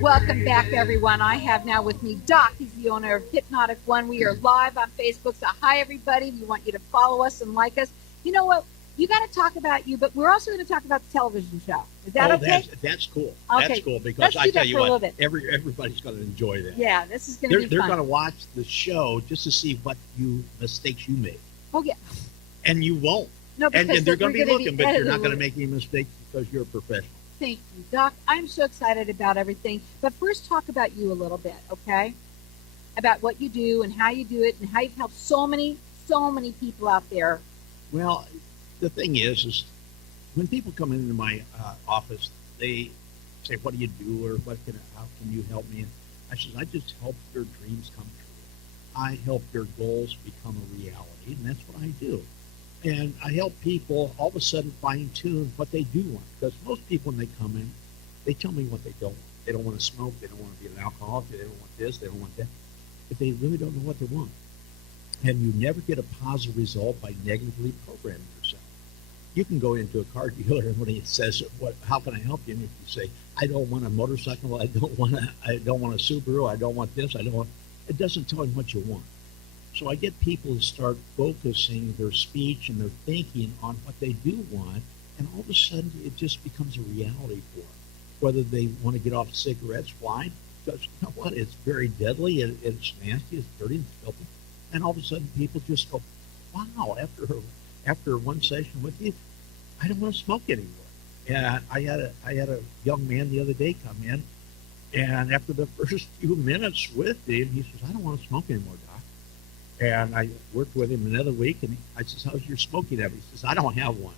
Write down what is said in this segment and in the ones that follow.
Welcome back, everyone. I have now with me Doc. He's the owner of Hypnotic One. We are live on Facebook. So, hi, everybody. We want you to follow us and like us. You know what? You got to talk about you, but we're also going to talk about the television show. Is that okay? That's cool. Okay. That's cool because Let's I do tell that you for a little what, bit. everybody's going to enjoy that. Yeah, this is going to be They're fun. going to watch the show just to see what mistakes you made, Oh, yeah. and you won't. No, And because they're going to be looking, but you're edited not a going to little. make any mistakes because you're a professional. Thank you, Doc. I'm so excited about everything. But first, talk about you a little bit, okay? About what you do and how you do it and how you've helped so many people out there. Well, the thing is when people come into my office, they say, "What do you do?" or how can you help me?" And I said, "I just help your dreams come true. I help your goals become a reality, and that's what I do." And I help people all of a sudden fine tune what they do want. Because most people, when they come in, they tell me what they don't want. They don't want to smoke. They don't want to be an alcoholic. They don't want this. They don't want that. But they really don't know what they want. And you never get a positive result by negatively programming yourself. You can go into a car dealer and when he says, how can I help you? And if you say, I don't want a motorcycle. I don't want a Subaru. I don't want this. It doesn't tell him what you want. So I get people to start focusing their speech and their thinking on what they do want, and all of a sudden it just becomes a reality for them. Whether they want to get off cigarettes, why? Because you know what? It's very deadly, it's nasty, it's dirty, and filthy. And all of a sudden people just go, wow, after one session with you, I don't want to smoke anymore. And I had a young man the other day come in, and after the first few minutes with him, he says, I don't want to smoke anymore, Doc. And I worked with him another week, and I says, how's your smoking habit? He says, I don't have one.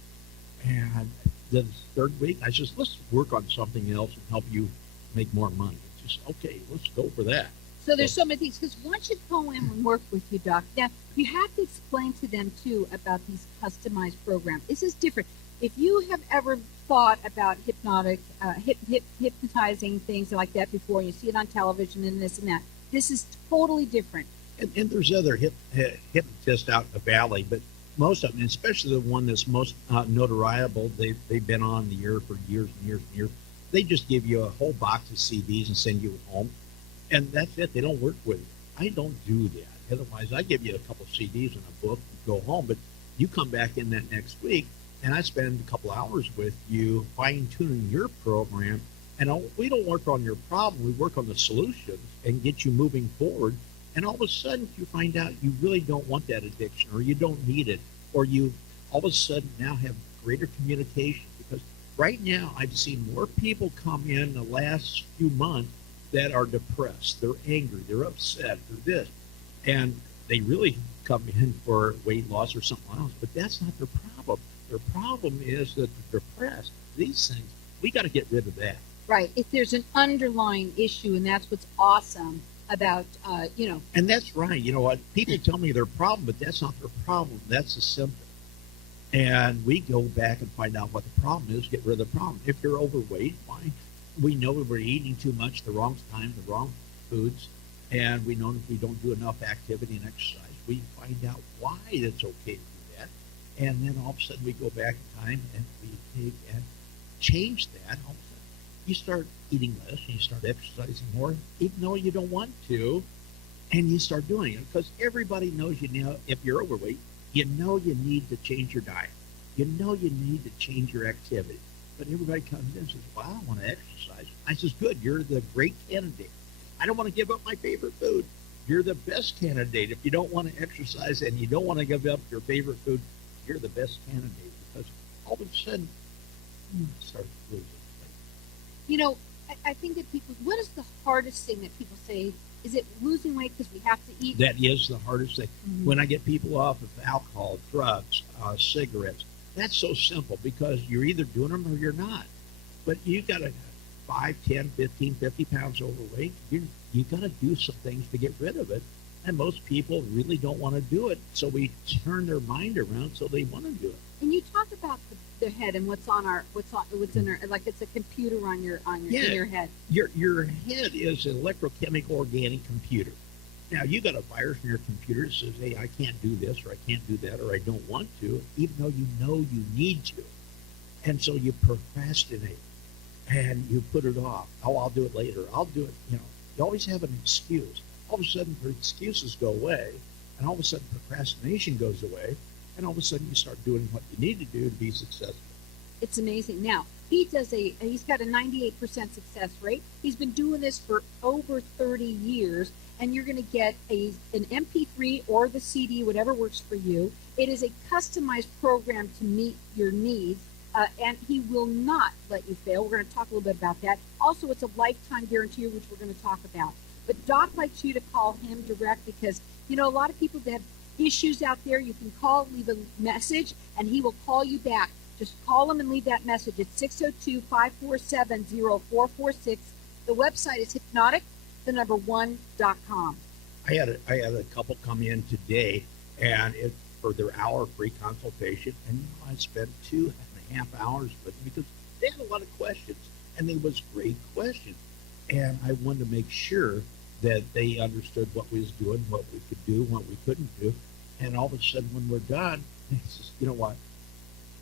And the third week, I says, let's work on something else and help you make more money. It's just, okay, let's go for that. So there's so many things. Because once you go in and work with you, Doc, now you have to explain to them, too, about these customized programs. This is different. If you have ever thought about hypnotizing things like that before, you see it on television and this and that, this is totally different. And there's other hypnotists out in the valley, but most of them, especially the one that's most notoriable, they've been on the air for years and years and years. They just give you a whole box of CDs and send you home, and that's it. They don't work with you. I don't do that. Otherwise, I give you a couple of CDs and a book and go home, but you come back in that next week, and I spend a couple hours with you fine-tuning your program, and we don't work on your problem. We work on the solutions and get you moving forward. And all of a sudden, you find out you really don't want that addiction, or you don't need it, or you all of a sudden now have greater communication. Because right now, I've seen more people come in the last few months that are depressed. They're angry. They're upset. They're this. And they really come in for weight loss or something else. But that's not their problem. Their problem is that they're depressed. These things, we got to get rid of that. Right. If there's an underlying issue, and that's what's awesome about, And that's right. You know what? People tell me their problem, but that's not their problem. That's a symptom. And we go back and find out what the problem is, get rid of the problem. If you're overweight, fine. We know we're eating too much, the wrong time, the wrong foods. And we know if we don't do enough activity and exercise, we find out why it's okay to do that. And then all of a sudden we go back in time and we take and change that. All of a sudden you start eating less and you start exercising more, even though you don't want to, and you start doing it. Because everybody knows you now, if you're overweight, you know you need to change your diet. You know you need to change your activity. But everybody comes in and says, well, I don't want to exercise. I says, good, you're the great candidate. I don't want to give up my favorite food. You're the best candidate. If you don't want to exercise and you don't want to give up your favorite food, you're the best candidate. Because all of a sudden, you start losing weight. I think that people, what is the hardest thing that people say? Is it losing weight because we have to eat? That is the hardest thing. Mm-hmm. When I get people off of alcohol, drugs, cigarettes, that's so simple because you're either doing them or you're not. But you got to 5, 10, 15, 50 pounds overweight. You got to do some things to get rid of it. And most people really don't want to do it. So we turn their mind around so they want to do it. And you talk about the head and what's in our, like it's a computer in your head. Your head is an electrochemical organic computer. Now you got a virus in your computer that says, hey, I can't do this or I can't do that or I don't want to, even though you know you need to. And so you procrastinate. and you put it off. Oh, I'll do it later. I'll do it. You always have an excuse. All of a sudden, the excuses go away, and all of a sudden, procrastination goes away, and all of a sudden, you start doing what you need to do to be successful. It's amazing. Now, he's got a 98% success rate. He's been doing this for over 30 years, and you're going to get an MP3 or the CD, whatever works for you. It is a customized program to meet your needs, and he will not let you fail. We're going to talk a little bit about that. Also, it's a lifetime guarantee, which we're going to talk about. But Doc likes you to call him direct because, a lot of people that have issues out there, you can call, leave a message, and he will call you back. Just call him and leave that message. It's 602-547-0446. The website is hypnotic1.com. I had a couple come in today, and for their hour free consultation, and I spent 2.5 hours with them because they had a lot of questions, and they was great questions, and I wanted to make sure that they understood what we was doing, what we could do, what we couldn't do, and all of a sudden when we're done, he says, you know what?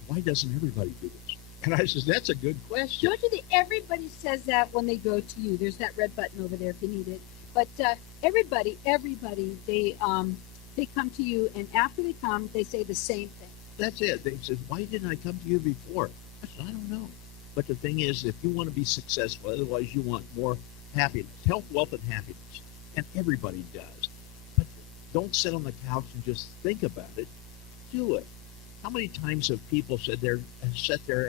Why doesn't everybody do this? And I says, that's a good question. Don't you think everybody says that when they go to you? There's that red button over there if you need it. But everybody, they come to you, and after they come, they say the same thing. That's it. They said, why didn't I come to you before? I said, I don't know. But the thing is, if you want to be successful, otherwise you want more happiness, health, wealth, and happiness. And everybody does. But don't sit on the couch and just think about it. Do it. How many times have people sat there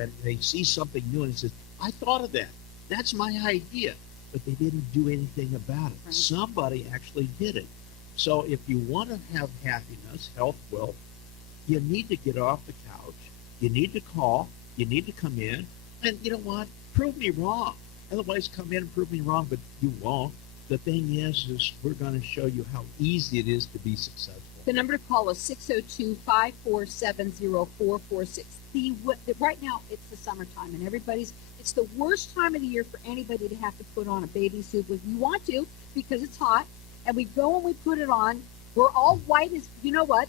and they see something new and says, I thought of that. That's my idea. But they didn't do anything about it. Right. Somebody actually did it. So if you want to have happiness, health, wealth, you need to get off the couch. You need to call. You need to come in. And you know what? Prove me wrong. Otherwise, come in and prove me wrong, but you won't. The thing is we're going to show you how easy it is to be successful. The number to call is 602-547-0446. Right now, it's the summertime, and it's the worst time of the year for anybody to have to put on a bathing suit. If you want to, because it's hot, and we go and we put it on, we're all white as you know what,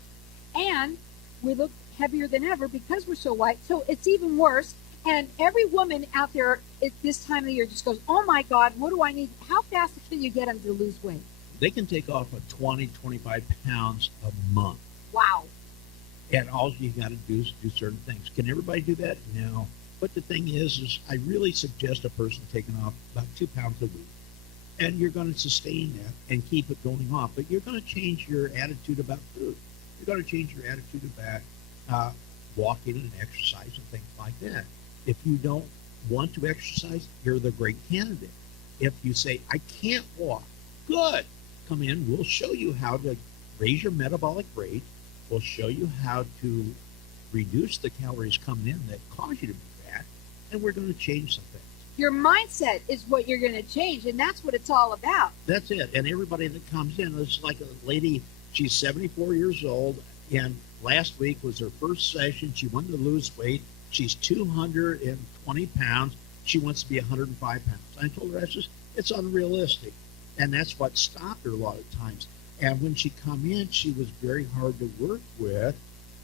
and we look heavier than ever because we're so white, so it's even worse. And every woman out there at this time of the year just goes, oh my God, what do I need? How fast can you get them to lose weight? They can take off 20, 25 pounds a month. Wow. And all you got to do is do certain things. Can everybody do that? No. But the thing is I really suggest a person taking off about 2 pounds a week. And you're going to sustain that and keep it going off. But you're going to change your attitude about food. You're going to change your attitude about walking and exercise and things like that. If you don't want to exercise, you're the great candidate. If you say, I can't walk, good. Come in. We'll show you how to raise your metabolic rate. We'll show you how to reduce the calories coming in that cause you to be fat. And we're going to change some things. Your mindset is what you're going to change, and that's what it's all about. That's it. And everybody that comes in, it's like a lady, she's 74 years old, and last week was her first session. She wanted to lose weight. She's 220 pounds. She wants to be 105 pounds. I told her, it's unrealistic. And that's what stopped her a lot of times. And when she come in, she was very hard to work with.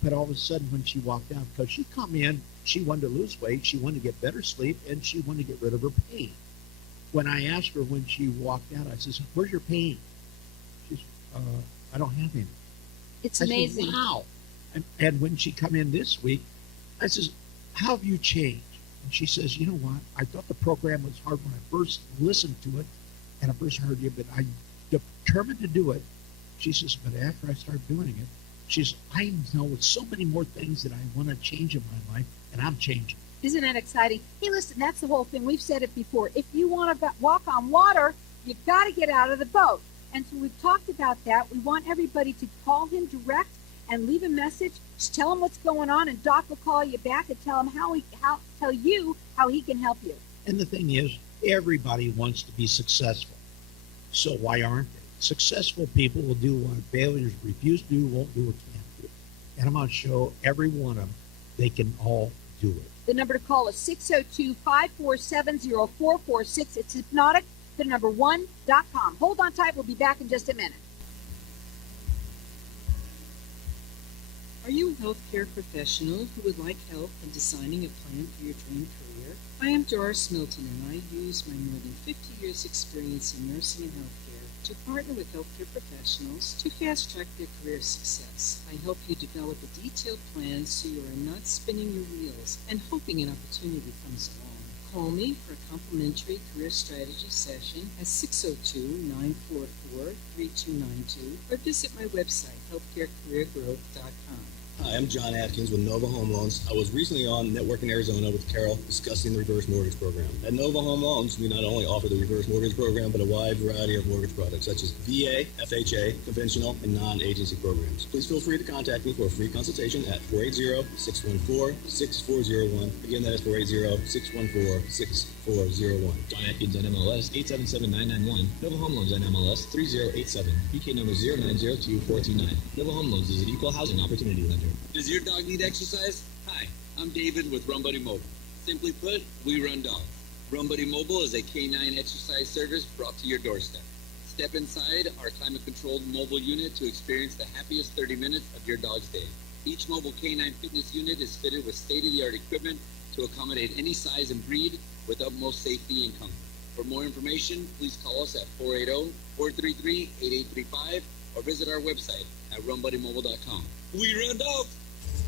But all of a sudden, when she walked out, because she come in, she wanted to lose weight, she wanted to get better sleep, and she wanted to get rid of her pain. When I asked her when she walked out, I says, where's your pain? She said, I don't have any. It's amazing. I said, wow. And when she come in this week, I says, how have you changed? And she says, you know what? I thought the program was hard when I first listened to it and I first heard you, but I determined to do it. She says, but after I started doing it, she says, I know so many more things that I want to change in my life, and I'm changing. Isn't that exciting? Hey, listen, that's the whole thing. We've said it before. If you want to walk on water, you've got to get out of the boat. And so we've talked about that. We want everybody to call him direct and leave a message. Just tell him what's going on, and Doc will call you back and tell him tell you how he can help you. And the thing is, everybody wants to be successful. So why aren't they? Successful people will do what failures refuse to do, won't do, or can't do. And I'm going to show every one of them they can all do it. The number to call is 602-547-0446. It's Hypnotic, the number 1.com. Hold on tight. We'll be back in just a minute. Are you a healthcare professional who would like help in designing a plan for your dream career? I am Doris Milton, and I use my more than 50 years' experience in nursing and healthcare to partner with healthcare professionals to fast-track their career success. I help you develop a detailed plan so you are not spinning your wheels and hoping an opportunity comes along. Call me for a complimentary career strategy session at 602-944-3292 or visit my website, healthcarecareergrowth.com. Hi, I'm John Atkins with Nova Home Loans. I was recently on Network in Arizona with Carol discussing the reverse mortgage program. At Nova Home Loans, we not only offer the reverse mortgage program, but a wide variety of mortgage products such as VA, FHA, conventional, and non-agency programs. Please feel free to contact me for a free consultation at 480-614-6401. Again, that is 480-614-6401. John Atkins, NMLS 877991. Nova Home Loans, NMLS 3087. BK number 0902429. Nova Home Loans is an equal housing opportunity lender. Does your dog need exercise? Hi, I'm David with Run Buddy Mobile. Simply put, we run dogs. Run Buddy Mobile is a canine exercise service brought to your doorstep. Step inside our climate-controlled mobile unit to experience the happiest 30 minutes of your dog's day. Each mobile canine fitness unit is fitted with state-of-the-art equipment to accommodate any size and breed with utmost safety and comfort. For more information, please call us at 480-433-8835 or visit our website at runbuddymobile.com. We run dogs!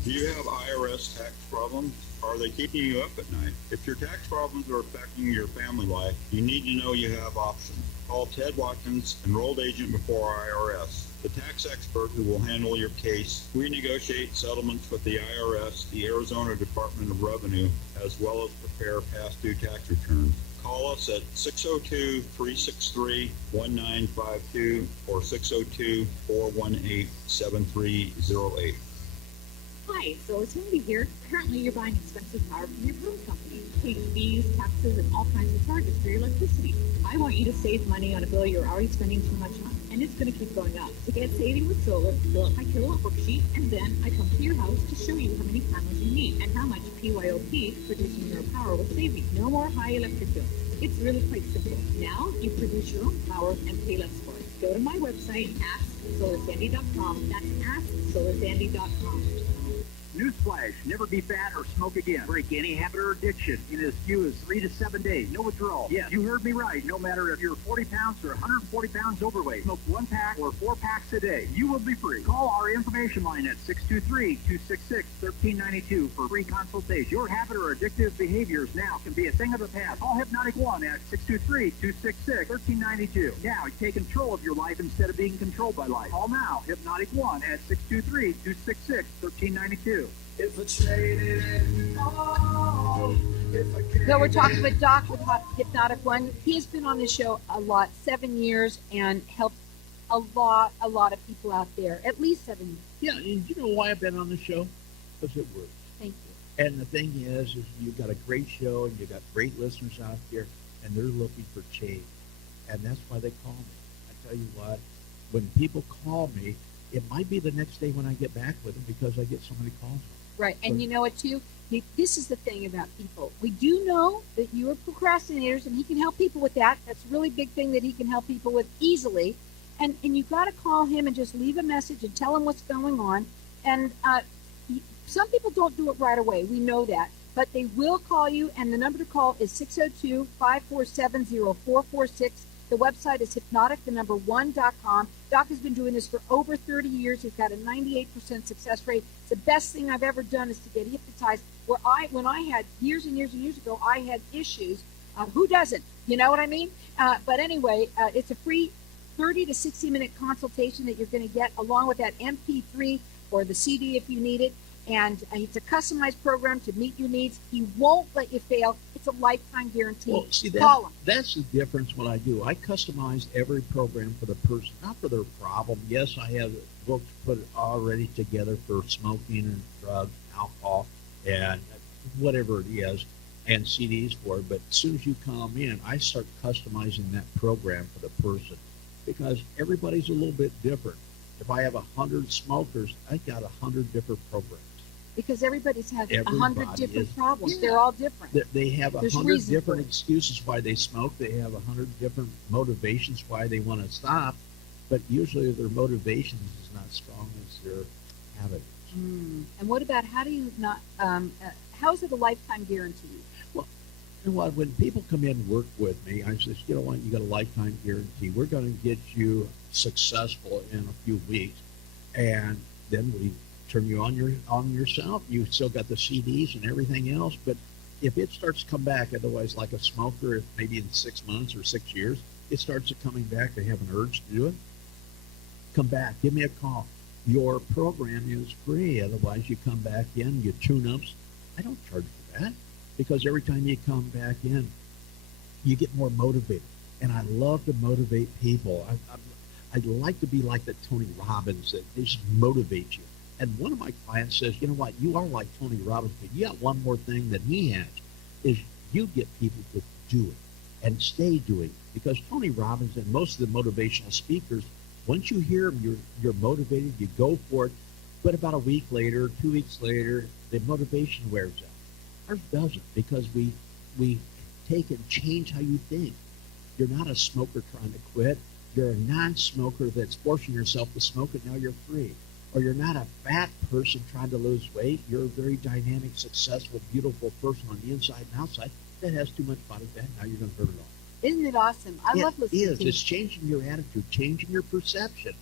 Do you have IRS tax problems? Are they keeping you up at night? If your tax problems are affecting your family life, you need to know you have options. Call Ted Watkins, enrolled agent before IRS, the tax expert who will handle your case. We negotiate settlements with the IRS, the Arizona Department of Revenue, as well as prepare past due tax returns. Call us at 602-363-1952 or 602-418-7308. Hi, so it's Wendy here. Apparently you're buying expensive power from your phone company. Paying fees, taxes, and all kinds of charges for your electricity. I want you to save money on a bill you're already spending too much on, and it's going to keep going up. To get saving with solar, fill out my kilowatt worksheet, and then I come to your house to show you how many panels you need and how much PYOP, producing your power, will save you. No more high electric bills. It's really quite simple. Now you produce your own power and pay less for it. Go to my website, asksolarsandy.com. That's asksolarsandy.com. Newsflash, never be fat or smoke again. Break any habit or addiction in as few as 3 to 7 days. No withdrawal. Yes, you heard me right. No matter if you're 40 pounds or 140 pounds overweight, smoke 1 pack or 4 packs a day. You will be free. Call our information line at 623-266-1392 for free consultation. Your habit or addictive behaviors now can be a thing of the past. Call Hypnotic One at 623-266-1392. Now, take control of your life instead of being controlled by life. Call now, Hypnotic One at 623-266-1392. So we're talking with Doc with Hypnotic One. He's been on this show a lot, 7 years, and helped a lot of people out there. At least 7 years. Yeah, and you know why I've been on the show? Because it works. Thank you. And the thing is you've got a great show, and you've got great listeners out there, and they're looking for change. And that's why they call me. I tell you what, when people call me, it might be the next day when I get back with them because I get so many calls. Right, and you know what, too? This is the thing about people. We do know that you are procrastinators, and he can help people with that. That's a really big thing that he can help people with easily. And you've got to call him and just leave a message and tell him what's going on. And some people don't do it right away. We know that. But they will call you, and the number to call is 602-547-0446. The website is hypnotic1.com. Doc has been doing this for over 30 years. He's got a 98% success rate. It's the best thing I've ever done is to get hypnotized. When I had years and years and years ago, I had issues. Who doesn't? You know what I mean? But anyway, it's a free 30 to 60-minute consultation that you're going to get along with that MP3 or the CD if you need it. And it's a customized program to meet your needs. He won't let you fail. It's a lifetime guarantee. Well, see, Call him. That's the difference what I do. I customize every program for the person, not for their problem. Yes, I have books put already together for smoking and drugs, alcohol, and whatever it is, and CDs for it. But as soon as you come in, I start customizing that program for the person because everybody's a little bit different. If I have 100 smokers, I got 100 different programs. Because everybody's had Everybody 100 different problems. Yeah. They're all different. They have There's 100 reasons different for it. excuses why they smoke. They have 100 different motivations why they want to stop. But usually their motivation is not as strong as their habit. And what about how do you not? How is it a lifetime guarantee? Well, you know what? When people come in and work with me, I say, you know what? You got a lifetime guarantee. We're going to get you successful in a few weeks, and then we turn you on yourself. You still got the CDs and everything else, but if it starts to come back, otherwise, like a smoker, if maybe in 6 months or 6 years, it starts to coming back. They have an urge to do it. Come back. Give me a call. Your program is free. Otherwise, you come back in, you tune-ups. I don't charge for that because every time you come back in, you get more motivated. And I love to motivate people. I'd like to be like the Tony Robbins that just motivates you. And one of my clients says, you know what, you are like Tony Robbins, but you got one more thing that he has, is you get people to do it and stay doing it. Because Tony Robbins and most of the motivational speakers, once you hear them, you're motivated, you go for it, but about a week later, 2 weeks later, the motivation wears out. Ours doesn't, because we take and change how you think. You're not a smoker trying to quit. You're a non-smoker that's forcing yourself to smoke it, now you're free. Or you're not a fat person trying to lose weight. You're a very dynamic, successful, beautiful person on the inside and outside that has too much body fat. Now you're going to burn it off. Isn't it awesome? I love listening to It is. It's changing your attitude, changing your perception.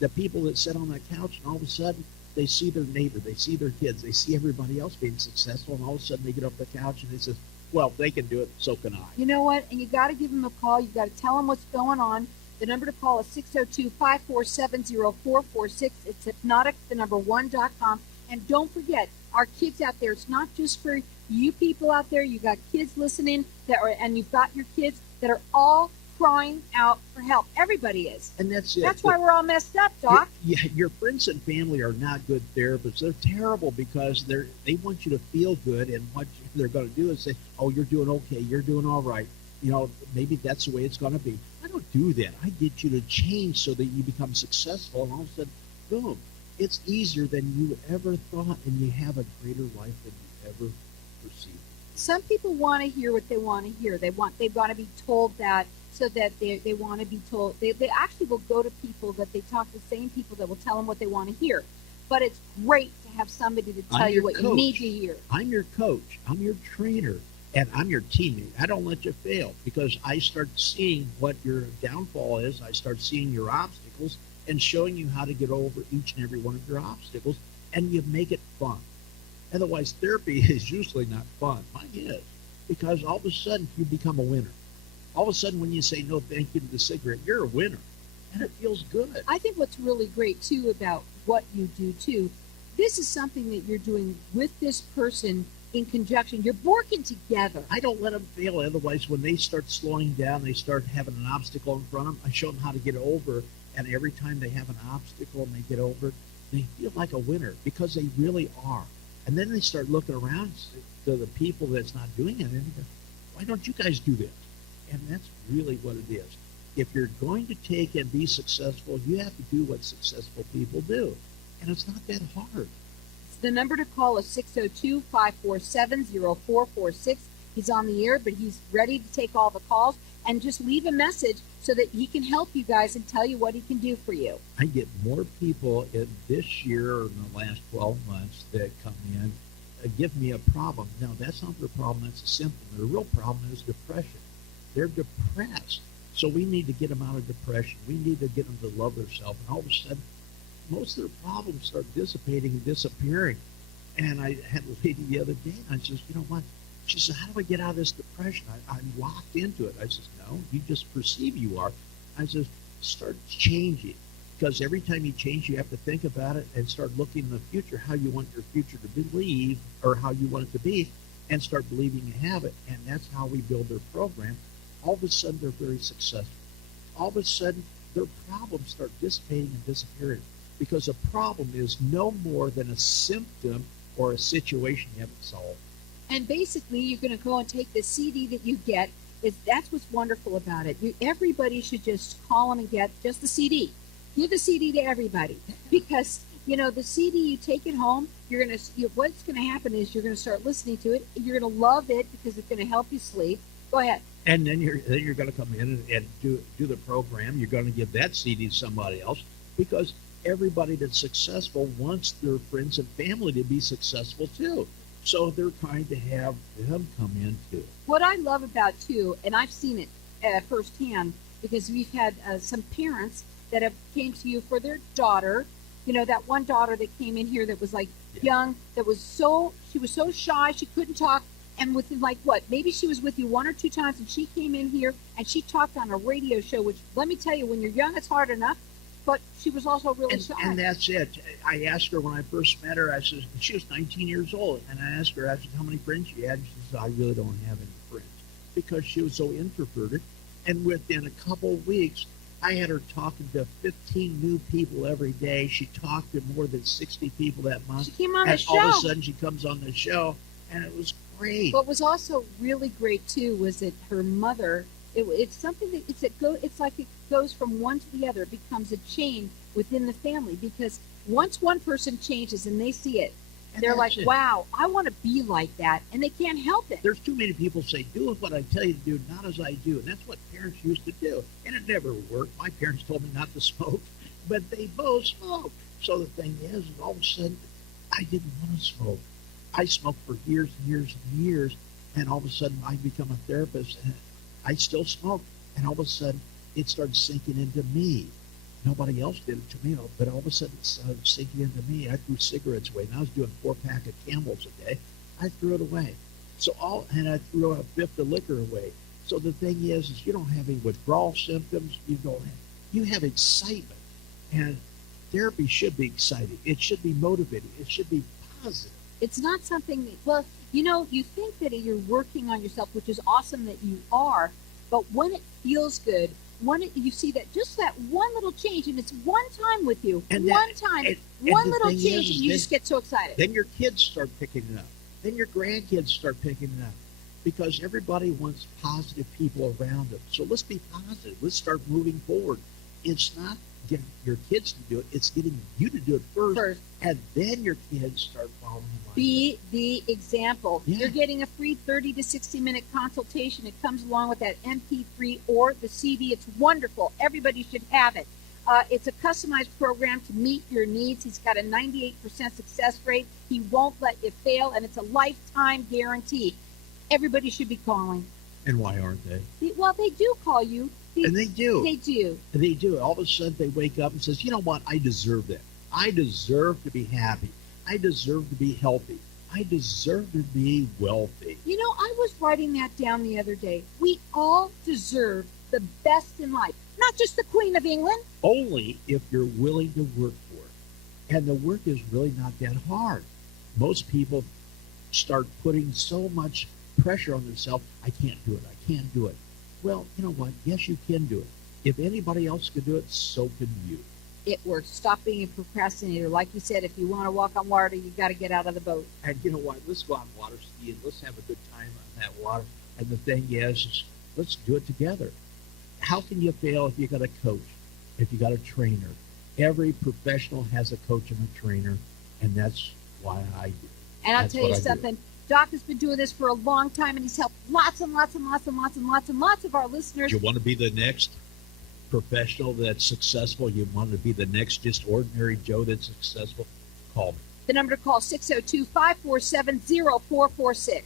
The people that sit on that couch and all of a sudden they see their neighbor, they see their kids, they see everybody else being successful, and all of a sudden they get off the couch and they say, well, if they can do it, so can I. You know what? And you got to give them a call. You got to tell them what's going on. The number to call is 602-547-0446. It's hypnotic, the number one.com. And don't forget, our kids out there, it's not just for you people out there. You got kids listening and you've got your kids that are all crying out for help. Everybody is. And that's it. That's why we're all messed up, Doc. Your friends and family are not good therapists. They're terrible because they want you to feel good, and what they're going to do is say, oh, you're doing okay, you're doing all right. You know, maybe that's the way it's going to be. I don't do that. I get you to change so that you become successful, and all of a sudden, boom, it's easier than you ever thought, and you have a greater life than you ever perceived. Some people want to hear what they want to hear. They want to be told that, so that they want to be told. They actually will go to people that they talk to, the same people that will tell them what they want to hear. But it's great to have somebody to tell you what you need to hear. I'm your coach. I'm your trainer. And I'm your teammate. I don't let you fail because I start seeing what your downfall is. I start seeing your obstacles and showing you how to get over each and every one of your obstacles, and you make it fun. Otherwise, therapy is usually not fun. Mine is, because all of a sudden you become a winner. All of a sudden when you say no thank you to the cigarette, you're a winner, and it feels good. I think what's really great, too, about what you do, too, this is something that you're doing with this person in conjunction. You're working together. I don't let them fail. Otherwise, when they start slowing down, they start having an obstacle in front of them, I show them how to get over. And every time they have an obstacle and they get over it, they feel like a winner because they really are. And then they start looking around to the people that's not doing it, and they go, why don't you guys do this? And that's really what it is. If you're going to take and be successful, you have to do what successful people do. And it's not that hard. The number to call is 602-547-0446. He's on the air, but he's ready to take all the calls. And just leave a message so that he can help you guys and tell you what he can do for you. I get more people in this year or in the last 12 months that come in give me a problem. Now, that's not their problem. That's a symptom. Their real problem is depression. They're depressed. So we need to get them out of depression. We need to get them to love themselves. And all of a sudden, most of their problems start dissipating and disappearing. And I had a lady the other day, and I said, you know what? She said, how do I get out of this depression? I'm locked into it. I said, no, you just perceive you are. I said, start changing. Because every time you change, you have to think about it and start looking in the future, how you want your future to believe or how you want it to be, and start believing you have it. And that's how we build their program. All of a sudden, they're very successful. All of a sudden, their problems start dissipating and disappearing. Because a problem is no more than a symptom or a situation you haven't solved. And basically, you're going to go and take the CD that you get. That's what's wonderful about it. Everybody should just call them and get just the CD. Give the CD to everybody. Because, the CD, you take it home, what's going to happen is you're going to start listening to it. You're going to love it because it's going to help you sleep. Go ahead. And then you're going to come in and do the program. You're going to give that CD to somebody else because everybody that's successful wants their friends and family to be successful too. So they're trying to have them come in too. What I love about too, and I've seen it firsthand because we've had some parents that have came to you for their daughter. You know, that one daughter that came in here that was like young, that was she was so shy, she couldn't talk. And within like what, maybe she was with you one or two times, and she came in here and she talked on a radio show, which let me tell you, when you're young, it's hard enough. But she was also really shy. And that's it. I asked her when I first met her, I said, she was 19 years old. And I asked her, I said, how many friends she had? And she said, I really don't have any friends, because she was so introverted. And within a couple of weeks, I had her talking to 15 new people every day. She talked to more than 60 people that month. She came on the show. All of a sudden, she comes on the show, and it was great. What was also really great too was that her mother. It's something that it's like it goes from one to the other. It becomes a chain within the family, because once one person changes and they see it, And they're that's like, it. wow, I want to be like that, and they can't help it. There's too many people say, do what I tell you to do, not as I do. And that's what parents used to do. And it never worked. My parents told me not to smoke, but they both smoked. So the thing is, all of a sudden, I didn't want to smoke. I smoked for years and years and years, and all of a sudden, I become a therapist, and I still smoke. And all of a sudden, it started sinking into me. Nobody else did it to me, but all of a sudden, it started sinking into me. I threw cigarettes away, and I was doing 4-pack of Camels a day. I threw it away. And I threw a fifth of liquor away. So the thing is you don't have any withdrawal symptoms. You have excitement. And therapy should be exciting. It should be motivating. It should be positive. It's not something that, well, you know, you think that you're working on yourself, which is awesome that you are, but when it feels good, you see that just that one little change, and it's one time with you, And one that- time, and one the little thing change, is and you then- just get so excited. Then your kids start picking it up. Then your grandkids start picking it up. Because everybody wants positive people around them. So let's be positive. Let's start moving forward. It's not getting your kids to do it. It's getting you to do it first. And then your kids start following along. Be the example. Yeah. You're getting a free 30 to 60-minute consultation. It comes along with that MP3 or the CD. It's wonderful. Everybody should have it. It's a customized program to meet your needs. He's got a 98% success rate. He won't let you fail, and it's a lifetime guarantee. Everybody should be calling. And why aren't they? Well, they do call you. And they do. They do. They do. All of a sudden, they wake up and says, you know what? I deserve that. I deserve to be happy. I deserve to be healthy. I deserve to be wealthy. You know, I was writing that down the other day. We all deserve the best in life, not just the Queen of England. Only if you're willing to work for it. And the work is really not that hard. Most people start putting so much pressure on themselves. I can't do it. I can't do it. Well, you know what? Yes, you can do it. If anybody else can do it, so can you. It works. Stop being a procrastinator. Like you said, if you want to walk on water, you got to get out of the boat. And you know what? Let's go out and water ski, and let's have a good time on that water. And the thing is let's do it together. How can you fail if you got a coach, if you got a trainer? Every professional has a coach and a trainer, and that's why I do. And I'll That's tell you what I do. something. Doc has been doing this for a long time, and he's helped lots and lots and lots and lots and lots and lots of our listeners. Do you want to be the next professional that's successful? You want to be the next just ordinary Joe that's successful? Call me. The number to call, 602-547-0446.